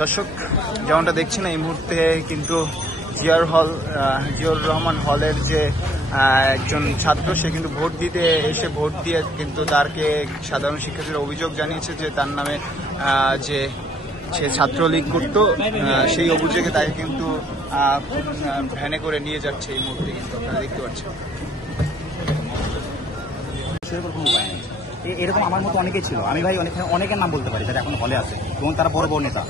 দর্শক যেমনটা দেখছেন এই মুহূর্তে কিন্তু জিয়াউর রহমান হলের যে একজন ছাত্র, সে কিন্তু ভোট দিতে এসে ভোট দিয়ে কিন্তু তারকে সাধারণ শিক্ষার্থীরা অভিযোগ জানিয়েছে যে তার নামে যে সে ছাত্রলীগ করত, সেই অভিযোগে তাকে কিন্তু ভ্যানে করে নিয়ে যাচ্ছে এই মুহূর্তে, কিন্তু আপনারা দেখতে পাচ্ছেন। এরকম আমার মতো অনেকেই ছিল। আমি ভাই অনেকের নাম বলতে পারি যারা এখন হলে আছে এবং তারা বড় বড় নেতা,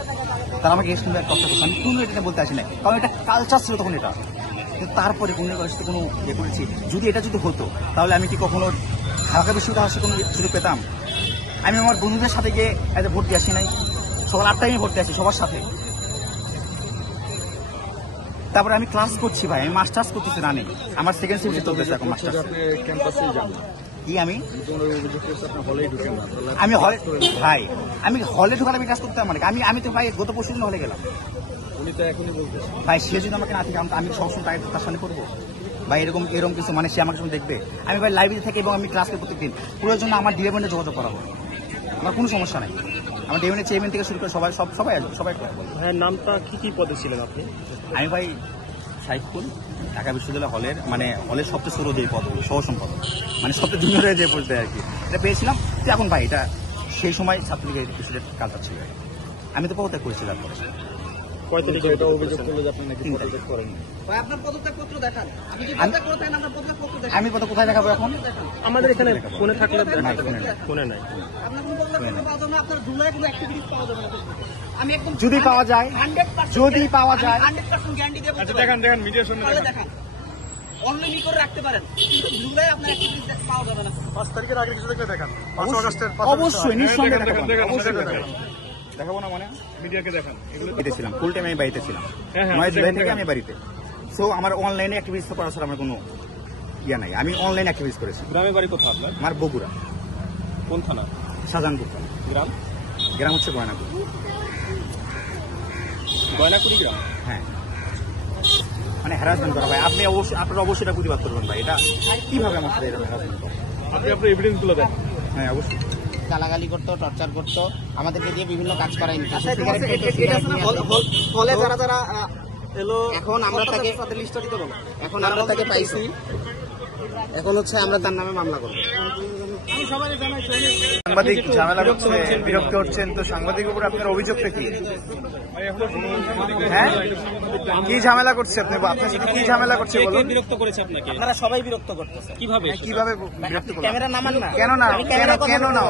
তারা আমাকে এক্সপ্লেন একটা কথা বলছে, আমি কোনো এটা বলতে আসি না, কারণ এটা কালচার ছিল তখন। এটা কিন্তু তারপরে কোনো কোনো ইয়ে করেছি, যদি এটা যদি হতো তাহলে আমি কি কখনো ঢাকা বিশ্ববিদ্যালয়ে কোনো সুযোগ পেতাম? আমি আমার বন্ধুদের সাথে গিয়ে এত ভোট দিয়ে আসি নাই, সকাল 8টায় আমি ভোট দিয়ে আসি সবার সাথে। তারপরে আমি ক্লাস করছি ভাই, আমি মাস্টার্স করতেছি না, নেই আমার সেকেন্ড সেমিস্টার চলতেছে এখন মাস্টার্স। কি আমি হলে ভাই, আমি হলে ঢোকার আমি কাজ করতাম মানে আমি তো ভাই গত পরশু দিন হলে গেলাম ভাই। সে যদি আমাকে না থাকে আমি সবসময় তার সামনে করবো ভাই? এরকম কিছু মানে সে আমাকে সময় দেখবে? আমি ভাই লাইব্রেরি থেকে এবং আমি ক্লাস করি প্রত্যেকদিন, পুরোর জন্য আমার ডিপার্টমেন্টে যোগাযোগ করাবো, আমার কোনো সমস্যা নাই। আমার ডিপার্টমেন্টের চেয়ারম্যান থেকে শুরু করে সবাই হ্যাঁ। নামটা কি পদে ছিলেন আপনি? আমি ভাই সাইফুল, ঢাকা বিশ্ববিদ্যালয় হলের সবচেয়ে ছোট যে পদ, সহ সম্পাদক, মানে সবচেয়ে জুনিয়রের যে পদ আর কি, এটা পেয়েছিলাম। এখন ভাই এটা সেই সময় ছাত্রলীগের কিছুদের কালচার ছিল, আমি তো পদত্যাগ করেছি। তারপরে আমি পদ কোথায় দেখাবো এখন? আমাদের এখানে ফোনে থাকলে ফোনে নাই। যদি পাওয়া যায়, দেখেন মিডিয়ার সামনে অনলাইন করে রাখতে পারেন, কিন্তু জুলাই আপনার অ্যাক্টিভিটিস পাওয়া যাবে না। 5 তারিখের আগে কিছু দেখলে দেখান। 5 আগস্টের অবশ্যই নিঃসন্দেহে দেখাবো না, মানে মিডিয়াকে দেখান। এগুলো ছিলাম ফুল টাইম, আমি বাড়িতে ছিলাম, 9 জুলাই থেকে আমি বাড়িতে। সো আমার অনলাইনে অ্যাক্টিভিটিস করার ছাড়া আমার কোনো ইয়া নাই, আমি অনলাইন অ্যাক্টিভিটিস করেছি। গ্রামের বাড়ি কোথাও আপনার? আমার বগুড়া। কোন থানা? শাহজাহানপুর। গ্রাম হচ্ছে গয়নাকুড়ি গ্রাম। হ্যাঁ, মানে হ্যারাসমেন্ট করা ভাই। আপনারা অবশ্যই এটা প্রতিবাদ করবেন ভাই, এটা কিভাবে আমার সাথে এরকম হ্যারাসমেন্ট করে? আপনি আপনার এভিডেন্স গুলো দেন। হ্যাঁ অবশ্যই। গালাগালি করতো, টর্চার করতো, আমাদেরকে দিয়ে বিভিন্ন কাজ করাই নিত। ফলে যারা এলো, এখন আমরা তাকে পাইছি, এখন হচ্ছে আমরা তার নামে মামলা করবো। সাংবাদিক ঝামেলা করছে, বিরক্ত হচ্ছেন, তো সাংবাদিকের উপর আপনার অভিযোগটা কি? হ্যাঁ, কি ঝামেলা করছে আপনি? আপনার সাথে কি ঝামেলা করছে বলুন? বিরক্ত করেছে আপনাকে? আপনারা সবাই বিরক্ত করতেছে। কিভাবে বিরক্ত করলেন? ক্যামেরা নামান না। কেন না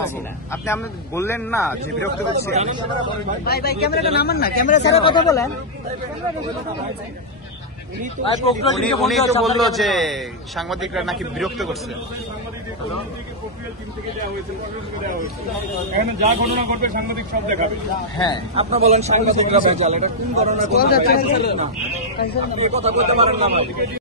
আপনি বললেন না যে বিরক্ত করছে? ভাই ক্যামেরাটা নামান না, ক্যামেরা ছাড়া কথা বলেন। উনি তো বললো যে সাংবাদিকরা নাকি বিরক্ত করছে। যা ঘটনা ঘটবে সাংবাদিক সব দেখাবে। হ্যাঁ, আপনার বলেন সাংবাদিকরা ভেজাল, এটা কোন ঘটনা কথা বলতে পারেন না।